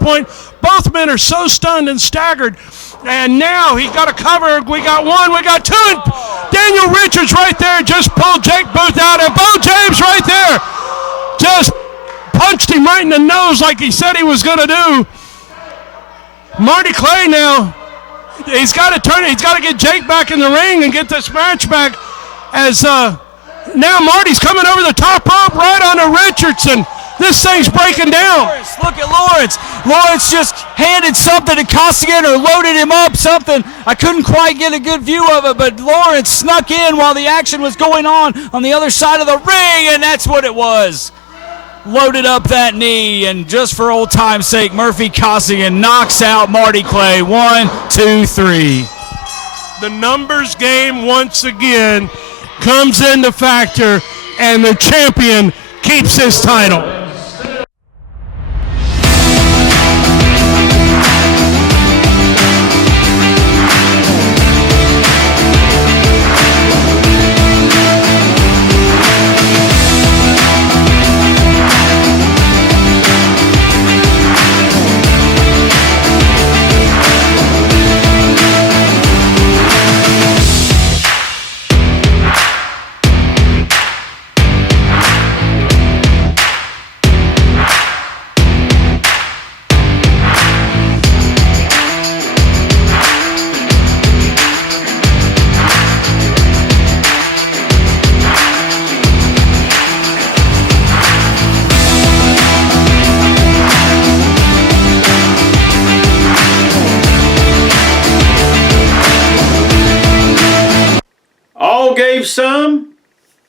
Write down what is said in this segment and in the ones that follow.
point. Both men are so stunned and staggered. And now he got a cover. We got one, we got two. And Daniel Richards right there just pulled Jake Booth out. And Bo James right there just punched him right in the nose like he said he was going to do. Marty Clay now, he's got to turn it. He's got to get Jake back in the ring and get this match back. As now Marty's coming over the top rope right onto Richardson. This thing's breaking down. Look at Lawrence. Lawrence just handed something to Costigan or loaded him up something. I couldn't quite get a good view of it, but Lawrence snuck in while the action was going on the other side of the ring, and that's what it was. Loaded up that knee, and just for old time's sake, Murphy Costigan knocks out Marty Clay. 1, 2, 3. The numbers game once again comes into factor, and the champion keeps his title.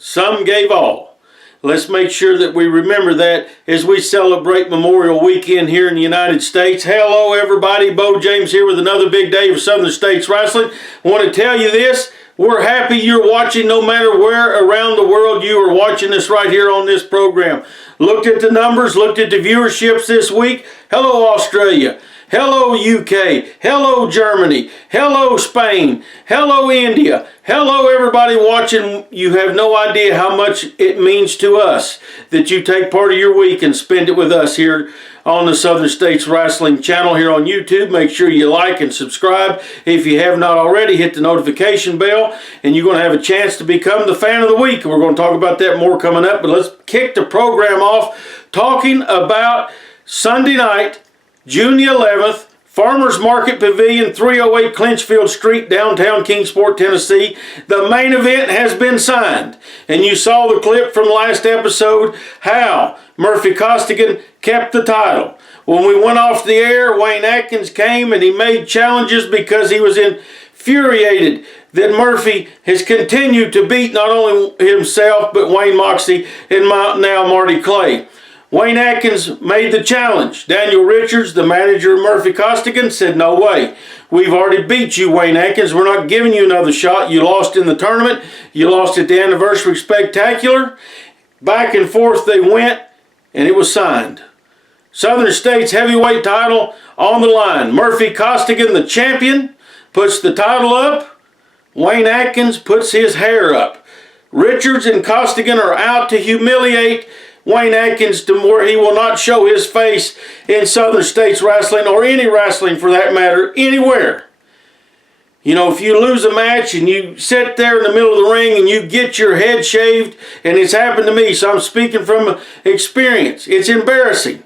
Some gave all. Let's make sure that we remember that as we celebrate Memorial Weekend here in the United States. Hello everybody, Bo James here with another big day of Southern States Wrestling. I want to tell you this, we're happy you're watching no matter where around the world you are watching us right here on this program. Looked at the numbers, looked at the viewerships this week. Hello Australia. Hello UK, hello Germany, hello Spain, hello India, hello everybody watching. You have no idea how much it means to us that you take part of your week and spend it with us here on the Southern States Wrestling channel here on YouTube. Make sure you like and subscribe. If you have not already, hit the notification bell and you're going to have a chance to become the fan of the week. We're going to talk about that more coming up, but let's kick the program off talking about Sunday night, June the 11th, Farmers Market Pavilion, 308 Clinchfield Street, downtown Kingsport, Tennessee. The main event has been signed. And you saw the clip from last episode, how Murphy Costigan kept the title. When we went off the air, Wayne Atkins came and he made challenges because he was infuriated that Murphy has continued to beat not only himself, but Wayne Moxley and now Marty Clay. Wayne Atkins made the challenge. Daniel Richards, the manager of Murphy Costigan, said, no way. We've already beat you, Wayne Atkins. We're not giving you another shot. You lost in the tournament. You lost at the Anniversary Spectacular. Back and forth they went, and it was signed. Southern States heavyweight title on the line. Murphy Costigan, the champion, puts the title up. Wayne Atkins puts his hair up. Richards and Costigan are out to humiliate Wayne Atkins to where he will not show his face in Southern States Wrestling, or any wrestling for that matter, anywhere. You know, if you lose a match and you sit there in the middle of the ring and you get your head shaved, and it's happened to me, so I'm speaking from experience, it's embarrassing.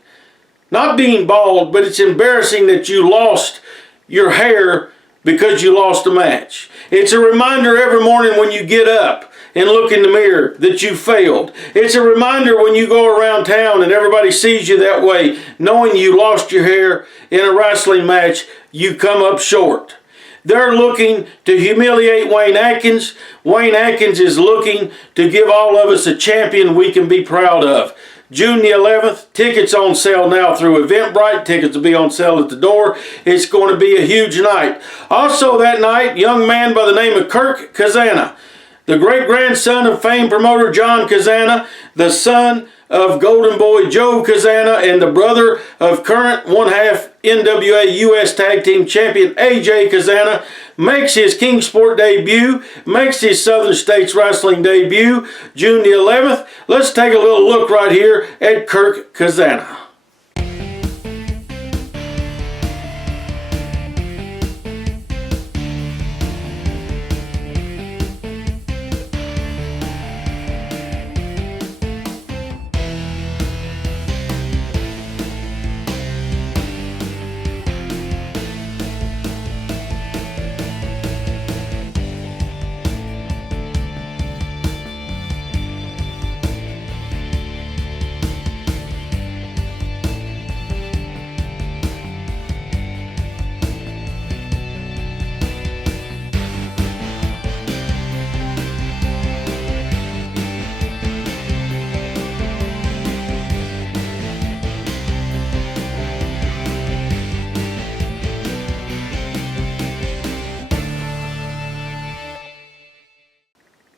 Not being bald, but it's embarrassing that you lost your hair because you lost a match. It's a reminder every morning when you get up and look in the mirror that you failed. It's a reminder when you go around town and everybody sees you that way, knowing you lost your hair in a wrestling match, you come up short. They're looking to humiliate Wayne Atkins. Wayne Atkins is looking to give all of us a champion we can be proud of. June the 11th, tickets on sale now through Eventbrite. Tickets will be on sale at the door. It's going to be a huge night. Also that night, young man by the name of Kirk Kazana, the great-grandson of famed promoter John Kazana, the son of Golden Boy Joe Kazana, and the brother of current one-half NWA U.S. Tag Team Champion AJ Kazana, makes his Kingsport debut, makes his Southern States Wrestling debut, June the 11th. Let's take a little look right here at Kirk Kazana.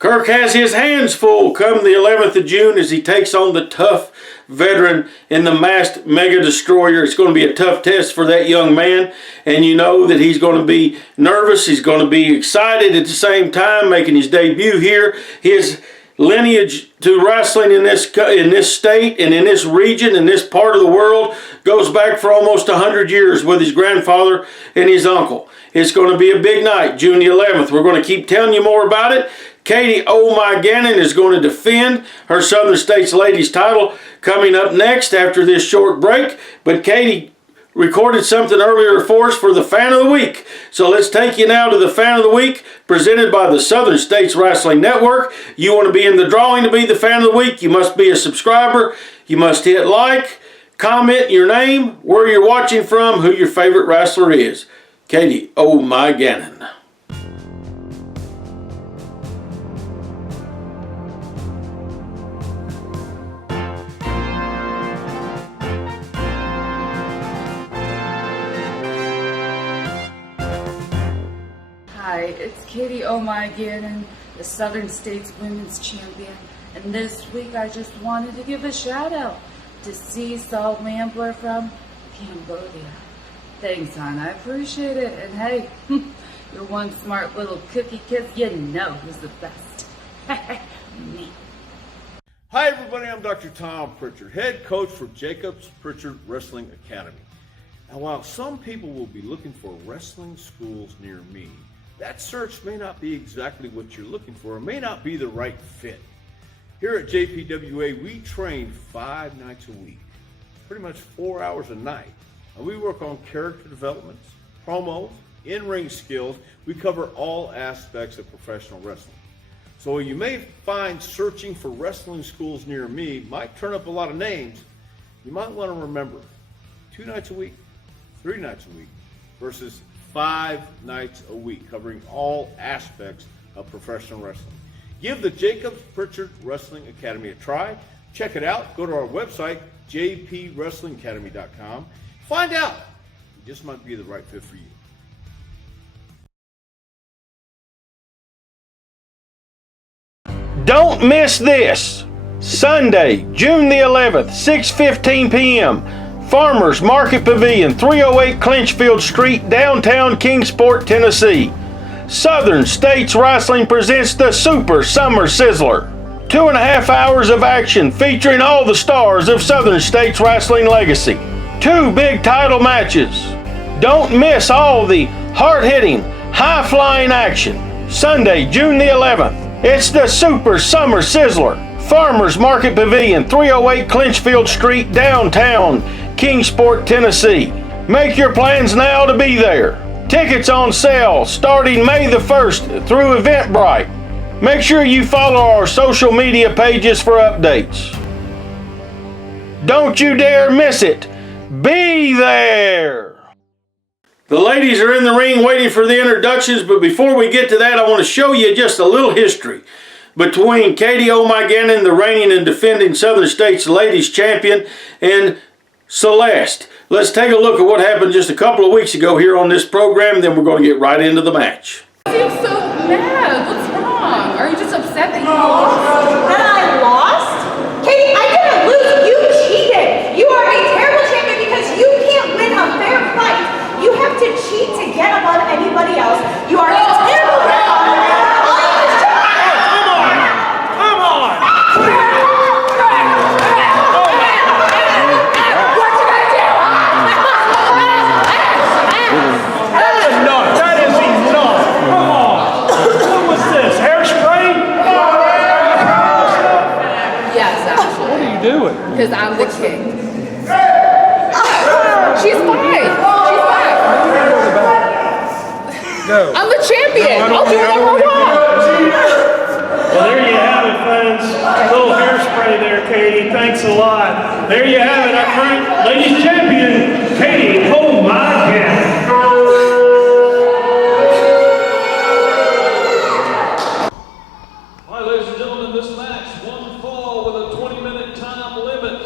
Kirk has his hands full come the 11th of June as he takes on the tough veteran in the masked Mega Destroyer. It's going to be a tough test for that young man, and you know that he's going to be nervous. He's going to be excited at the same time, making his debut here. His lineage to wrestling in this state and in this region, in this part of the world, goes back for almost 100 years with his grandfather and his uncle. It's going to be a big night, June the 11th. We're going to keep telling you more about it. Katie Oh My Gannon is going to defend her Southern States Ladies title coming up next after this short break. But Katie recorded something earlier for us for the Fan of the Week. So let's take you now to the Fan of the Week presented by the Southern States Wrestling Network. You want to be in the drawing to be the Fan of the Week, you must be a subscriber. You must hit like, comment your name, where you're watching from, who your favorite wrestler is. Katie Oh My Gannon. Hi, it's Katie Oh My Gannon, the Southern States Women's Champion, and this week I just wanted to give a shout out to Seesaw Rambler from Cambodia. Thanks, hon, I appreciate it, and hey, you're one smart little cookie kid, you know who's the best. Me. Hi everybody, I'm Dr. Tom Pritchard, head coach for Jacobs Pritchard Wrestling Academy. Now while some people will be looking for wrestling schools near me, that search may not be exactly what you're looking for. It may not be the right fit. Here at JPWA, we train 5 nights a week, pretty much 4 hours a night. And we work on character developments, promos, in-ring skills. We cover all aspects of professional wrestling. So you may find searching for wrestling schools near me might turn up a lot of names. You might want to remember 2 nights a week, 3 nights a week versus 5 nights a week, covering all aspects of professional wrestling. Give the Jacobs Pritchard Wrestling Academy a try. Check it out. Go to our website, jpwrestlingacademy.com. Find out. It just might be the right fit for you. Don't miss this. Sunday, June the 11th, 6:15 p.m. Farmers Market Pavilion, 308 Clinchfield Street, downtown Kingsport, Tennessee. Southern States Wrestling presents the Super Summer Sizzler. 2.5 hours of action featuring all the stars of Southern States Wrestling legacy. 2 big title matches. Don't miss all the hard-hitting, high-flying action. Sunday, June the 11th. It's the Super Summer Sizzler. Farmers Market Pavilion, 308 Clinchfield Street, downtown Kingsport, Tennessee. Make your plans now to be there. Tickets on sale starting May the 1st through Eventbrite. Make sure you follow our social media pages for updates. Don't you dare miss it. Be there. The ladies are in the ring waiting for the introductions, but before we get to that, I want to show you just a little history between Katie Oh My Gannon, the reigning and defending Southern States Ladies Champion, and Celeste. Let's take a look at what happened just a couple of weeks ago here on this program, then we're going to get right into the match. I feel so mad. What's wrong? Are you just upset that you lost? That I lost? Katie, I didn't lose. You cheated. You are a terrible champion because you can't win a fair fight. You have to cheat to get above anybody else. You are a terrible champion. Because I'm the king. She's fine. She's fine. Go. I'm the champion. I'll do whatever I want. Well, there you have it, friends. A little hairspray there, Katie. Thanks a lot. There you have it, our current ladies champion, Katie Oh My Gannon. All right, ladies and gentlemen, this match, one fall with a 20-minute time limit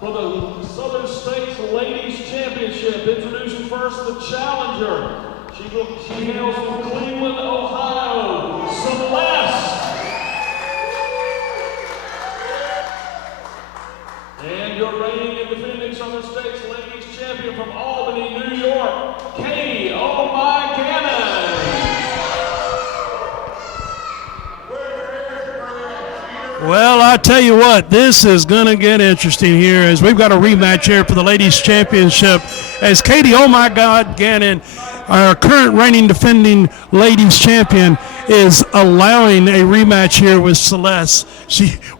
for the Southern States Ladies Championship. Introducing first the challenger. She hails from Cleveland, Ohio, Celeste. And your reigning and defending Southern States Ladies Champion from Albany, New York, Katie "Oh My" Gannon. Well, I tell you what, this is going to get interesting here as we've got a rematch here for the Ladies Championship as Katie "Oh My God" Gannon, our current reigning defending Ladies Champion, is allowing a rematch here with Celeste.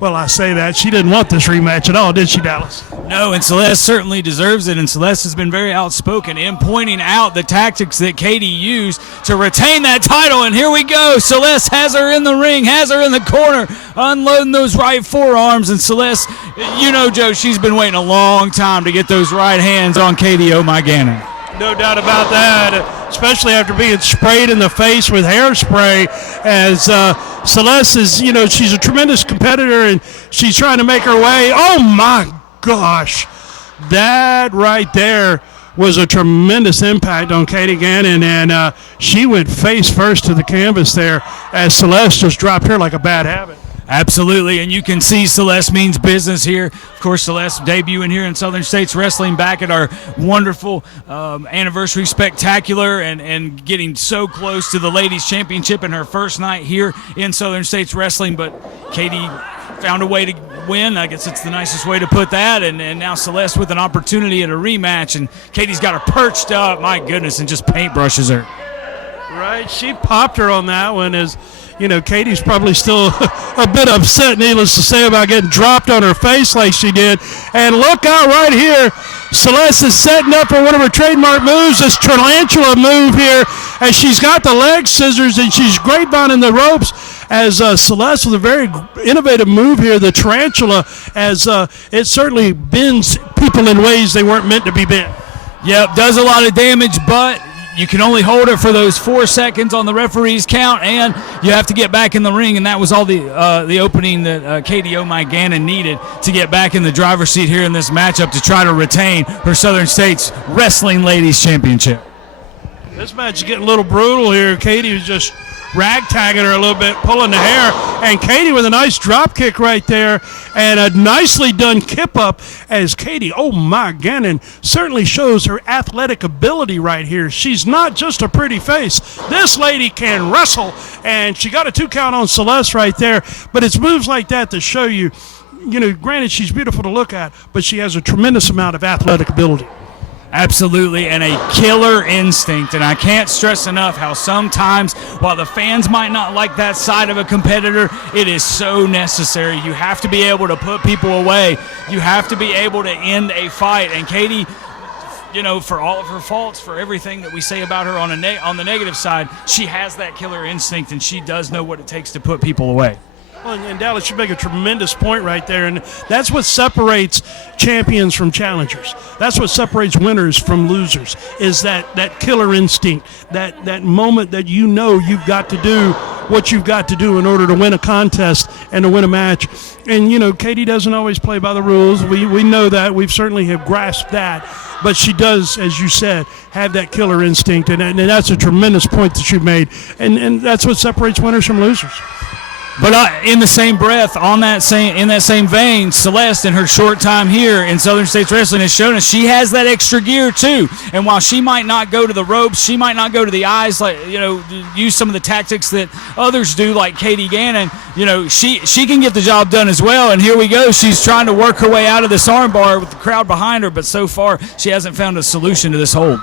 I say that. She didn't want this rematch at all, did she, Dallas? No, and Celeste certainly deserves it, and Celeste has been very outspoken in pointing out the tactics that Katie used to retain that title, and here we go. Celeste has her in the ring, has her in the corner, unloading those right forearms, and Celeste, you know, Joe, she's been waiting a long time to get those right hands on Katie "Oh My" Gannon. No doubt about that, especially after being sprayed in the face with hairspray. As Celeste is, she's a tremendous competitor and she's trying to make her way. Oh my gosh, that right there was a tremendous impact on Katie Gannon, and she went face first to the canvas there as Celeste just dropped her like a bad habit. Absolutely, and you can see Celeste means business here. Of course, Celeste debuting here in Southern States Wrestling back at our wonderful anniversary spectacular and getting so close to the Ladies Championship in her first night here in Southern States Wrestling. But Katie found a way to win. I guess it's the nicest way to put that. And now Celeste with an opportunity at a rematch, and Katie's got her perched up, my goodness, and just paintbrushes her. Right, she popped her on that one as Katie's probably still a bit upset, needless to say, about getting dropped on her face like she did. And look out right here. Celeste is setting up for one of her trademark moves, this tarantula move here, as she's got the leg scissors and she's grapevining the ropes as Celeste with a very innovative move here, the tarantula, as it certainly bends people in ways they weren't meant to be bent. Yep, does a lot of damage, but you can only hold it for those 4 seconds on the referee's count, and you have to get back in the ring, and that was all the opening that Katie "Oh My" Gannon needed to get back in the driver's seat here in this matchup to try to retain her Southern States Wrestling Ladies Championship. This match is getting a little brutal here. Katie was just ragtagging her a little bit, pulling the hair, and Katie with a nice drop kick right there and a nicely done kip up as Katie "Oh My" Gannon certainly shows her athletic ability right here. She's not just a pretty face. This lady can wrestle, and she got a 2 count on Celeste right there, but it's moves like that to show you, granted she's beautiful to look at, but she has a tremendous amount of athletic ability. Absolutely, and a killer instinct. And I can't stress enough how sometimes, while the fans might not like that side of a competitor, it is so necessary. You have to be able to put people away. You have to be able to end a fight. And Katie, for all of her faults, for everything that we say about her on the negative side, she has that killer instinct, and she does know what it takes to put people away. Well, and Dallas, you make a tremendous point right there, and that's what separates champions from challengers. That's what separates winners from losers, is that killer instinct, that moment that you've got to do what you've got to do in order to win a contest and to win a match. And, Katie doesn't always play by the rules. We know that. We've certainly have grasped that. But she does, as you said, have that killer instinct, and that's a tremendous point that you made. And that's what separates winners from losers. But in the same breath, in that same vein, Celeste, in her short time here in Southern States Wrestling, has shown us she has that extra gear too. And while she might not go to the ropes, she might not go to the eyes, use some of the tactics that others do, like Katie Gannon. She can get the job done as well. And here we go. She's trying to work her way out of this armbar with the crowd behind her, but so far she hasn't found a solution to this hold.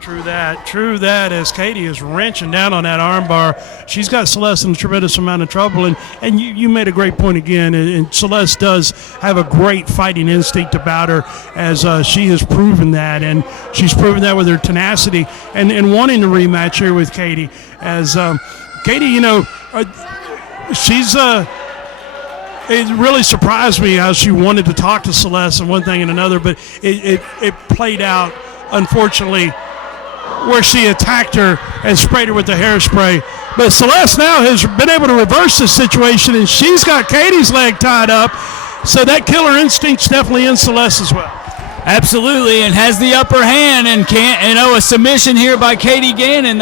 True that, as Katie is wrenching down on that armbar. She's got Celeste in a tremendous amount of trouble, and you made a great point again, and Celeste does have a great fighting instinct about her, as she has proven that, and she's proven that with her tenacity and wanting to rematch here with Katie, as Katie, she's it really surprised me how she wanted to talk to Celeste and one thing and another, but it played out, unfortunately, where she attacked her and sprayed her with the hairspray. But Celeste now has been able to reverse this situation, and she's got Katie's leg tied up. So that killer instinct's definitely in Celeste as well. Absolutely, and has the upper hand, and a submission here by Katie Gannon.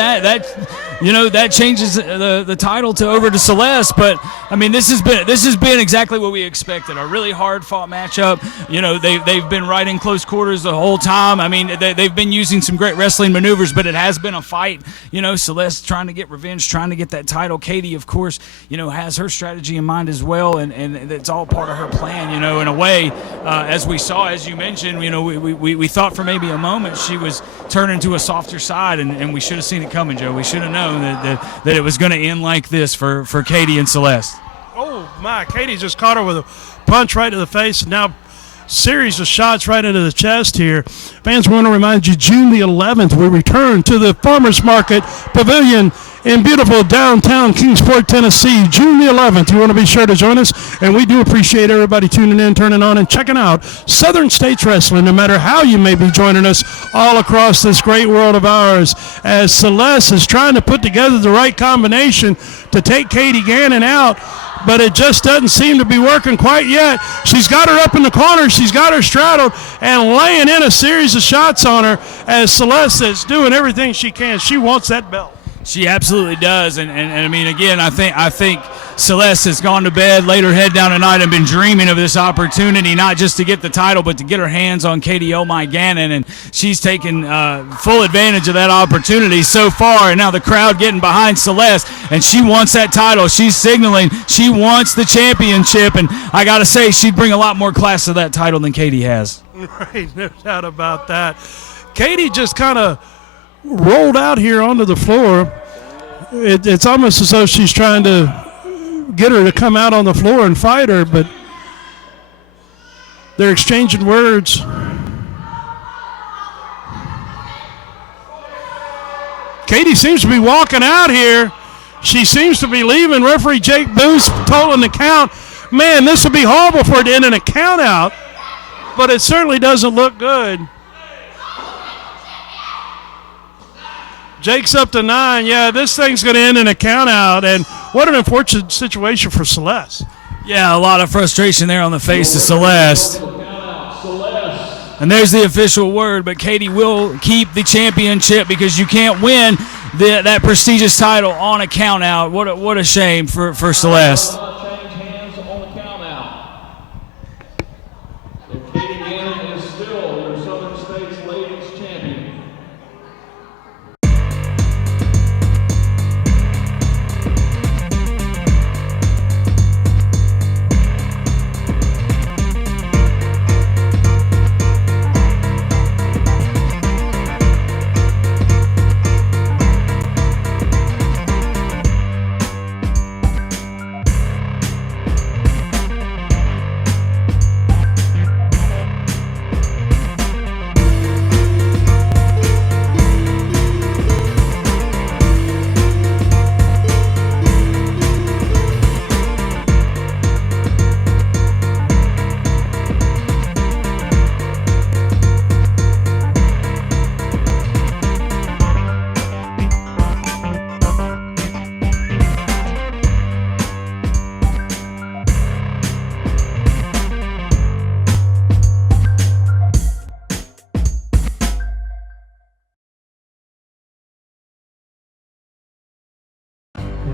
that changes the title over to Celeste. But I mean, this has been exactly what we expected. A really hard fought matchup. They've been right in close quarters the whole time. I mean, they've been using some great wrestling maneuvers, but it has been a fight. Celeste trying to get revenge, trying to get that title. Katie, of course, has her strategy in mind as well, and it's all part of her plan. In a way, as we saw, as you mentioned, we thought for maybe a moment she was turning to a softer side, and we should have seen it coming, Joe. We should have known that it was going to end like this for Katie and Celeste. Oh, my. Katie just caught her with a punch right to the face, and now series of shots right into the chest here. Fans, want to remind you, June the 11th, we return to the Farmers Market Pavilion in beautiful downtown Kingsport, Tennessee. June the 11th. You want to be sure to join us, and we do appreciate everybody tuning in, turning on, and checking out Southern States Wrestling, no matter how you may be joining us all across this great world of ours, as Celeste is trying to put together the right combination to take Katie Gannon out, but it just doesn't seem to be working quite yet. She's got her up in the corner. She's got her straddled and laying in a series of shots on her as Celeste is doing everything she can. She wants that belt. She absolutely does, and I mean, again, I think Celeste has gone to bed, laid her head down tonight, and been dreaming of this opportunity, not just to get the title, but to get her hands on Katie "Oh My" Gannon, and she's taken full advantage of that opportunity so far. And now the crowd getting behind Celeste, and she wants that title. She's signaling she wants the championship, and I got to say, she'd bring a lot more class to that title than Katie has. Right, no doubt about that. Katie just kind of rolled out here onto the floor. It's almost as though she's trying to get her to come out on the floor and fight her, but they're exchanging words. Katie seems to be walking out here. She seems to be leaving. Referee Jake Booth told the count. Man, this would be horrible for it to end in a count out, but it certainly doesn't look good. Jake's up to 9. Yeah, this thing's going to end in a count out, and what an unfortunate situation for Celeste. Yeah, a lot of frustration there on the face of Celeste. And there's the official word, but Katie will keep the championship because you can't win that prestigious title on a count out. What a shame for Celeste. Katie Gannon is still your Southern States Ladies Champion.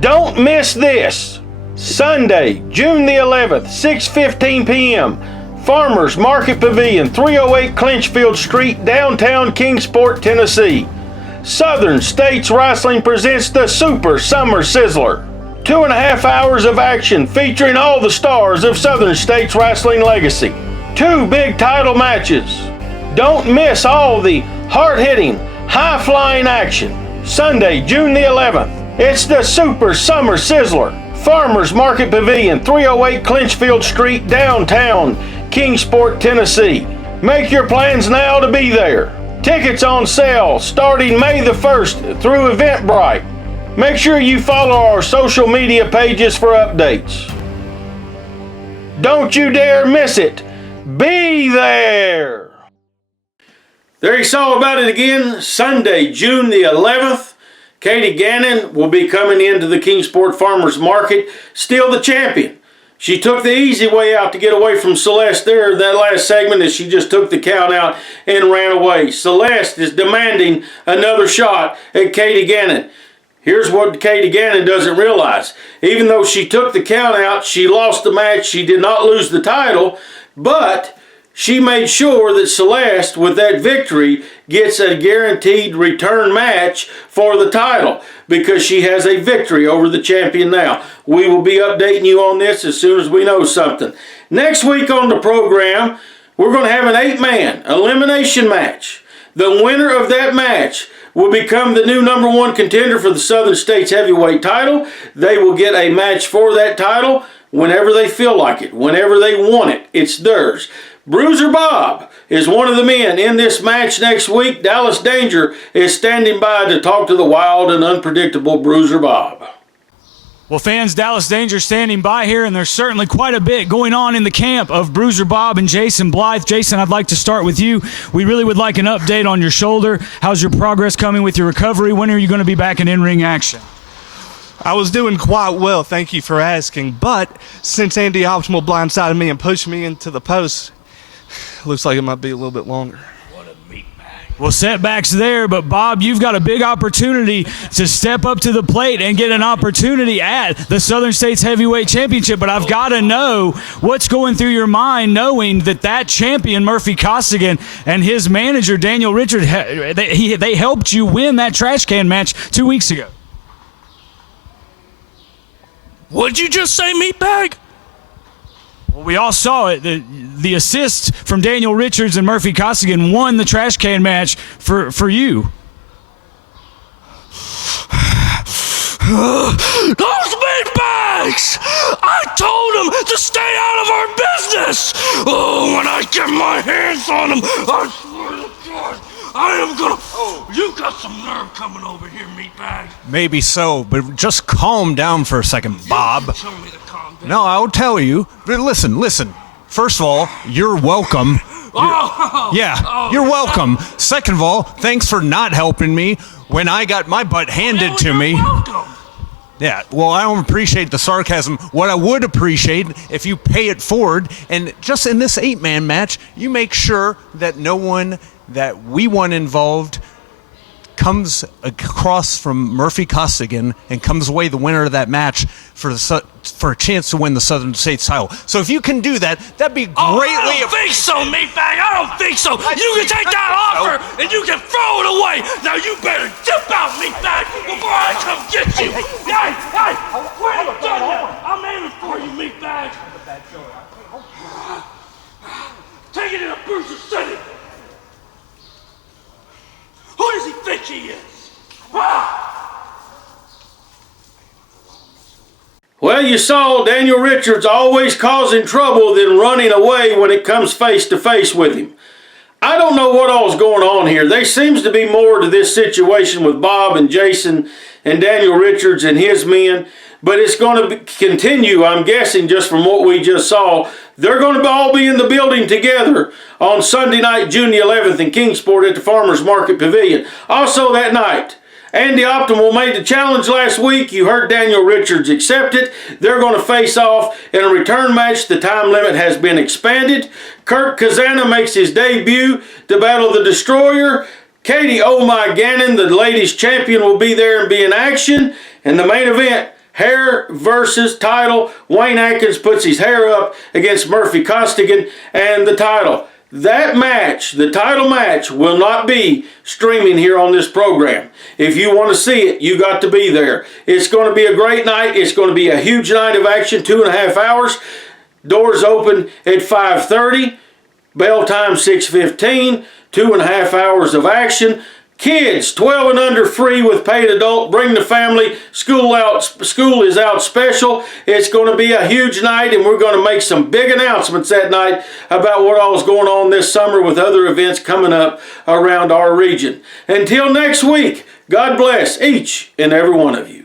Don't miss this. Sunday, June the 11th, 6:15 p.m. Farmers Market Pavilion, 308 Clinchfield Street, downtown Kingsport, Tennessee. Southern States Wrestling presents the Super Summer Sizzler. 2.5 hours of action featuring all the stars of Southern States Wrestling legacy. 2 big title matches. Don't miss all the hard-hitting, high-flying action. Sunday, June the 11th. It's the Super Summer Sizzler. Farmers Market Pavilion, 308 Clinchfield Street, downtown Kingsport, Tennessee. Make your plans now to be there. Tickets on sale starting May the 1st through Eventbrite. Make sure you follow our social media pages for updates. Don't you dare miss it. Be there. There you saw about it again. Sunday, June the 11th. Katie Gannon will be coming into the Kingsport Farmers Market, still the champion. She took the easy way out to get away from Celeste there, that last segment, as she just took the count out and ran away. Celeste is demanding another shot at Katie Gannon. Here's what Katie Gannon doesn't realize. Even though she took the count out, she lost the match, she did not lose the title, but she made sure that Celeste, with that victory, gets a guaranteed return match for the title because she has a victory over the champion now. We will be updating you on this as soon as we know something. Next week on the program, we're going to have an 8-man elimination match. The winner of that match will become the new #1 contender for the Southern States Heavyweight title. They will get a match for that title whenever they feel like it, whenever they want it. It's theirs. Bruiser Bob is one of the men in this match next week. Dallas Danger is standing by to talk to the wild and unpredictable Bruiser Bob. Well, fans, Dallas Danger standing by here, and there's certainly quite a bit going on in the camp of Bruiser Bob and Jason Blythe. Jason, I'd like to start with you. We really would like an update on your shoulder. How's your progress coming with your recovery? When are you going to be back in in-ring action? I was doing quite well, thank you for asking, but since Andy Optimal blindsided me and pushed me into the post, looks like it might be a little bit longer. Well, setbacks there, but Bob, you've got a big opportunity to step up to the plate and get an opportunity at the Southern States Heavyweight Championship, but I've got to know what's going through your mind knowing that champion, Murphy Costigan, and his manager, Daniel Richard, they helped you win that trash can match 2 weeks ago. What'd you just say, meatbag? Well, we all saw it. The assist from Daniel Richards and Murphy Costigan won the trash can match for you. Those meatbags! I told them to stay out of our business! Oh, when I get my hands on them, I swear to God, I am gonna... Oh, you got some nerve coming over here, meatbag. Maybe so, but just calm down for a second, Bob. You tell me to calm down. No, I'll tell you. But listen. First of all, you're welcome. You're welcome. Second of all, thanks for not helping me when I got my butt handed to me. Welcome. Yeah, well, I don't appreciate the sarcasm. What I would appreciate if you pay it forward, and just in this 8-man match, you make sure that no one that we want involved comes across from Murphy Costigan and comes away the winner of that match for a chance to win the Southern States title. So if you can do that, that'd be greatly... I don't think so, meatbag. I don't think so. You can take that offer and you can throw it away. Now you better dip out, meatbag, before I come get you. Hey, we're not done yet. I'm aiming for you, meatbag. Take it in a Bruiser City. Who does he think he is? Well, you saw Daniel Richards always causing trouble then running away when it comes face to face with him. I don't know what all's going on here. There seems to be more to this situation with Bob and Jason and Daniel Richards and his men, but it's going to continue, I'm guessing, just from what we just saw. They're going to all be in the building together on Sunday night, June the 11th in Kingsport at the Farmers Market Pavilion. Also that night, Andy Optimal made the challenge last week. You heard Daniel Richards accept it. They're going to face off in a return match. The time limit has been expanded. Kurt Kazana makes his debut to battle the Destroyer. Katie Oh My Gannon, the ladies champion, will be there and be in action. And the main event, hair versus title. Wayne Atkins puts his hair up against Murphy Costigan and the title. That match, the title match, will not be streaming here on this program. If you want to see it, you got to be there. It's going to be a great night. It's going to be a huge night of action, 2.5 hours. Doors open at 5:30. Bell time 6:15. 2.5 hours of action. Kids 12 and under free with paid adult. Bring the family. School is out special. It's going to be a huge night, and we're going to make some big announcements that night about what all is going on this summer with other events coming up around our region. Until next week, God bless each and every one of you.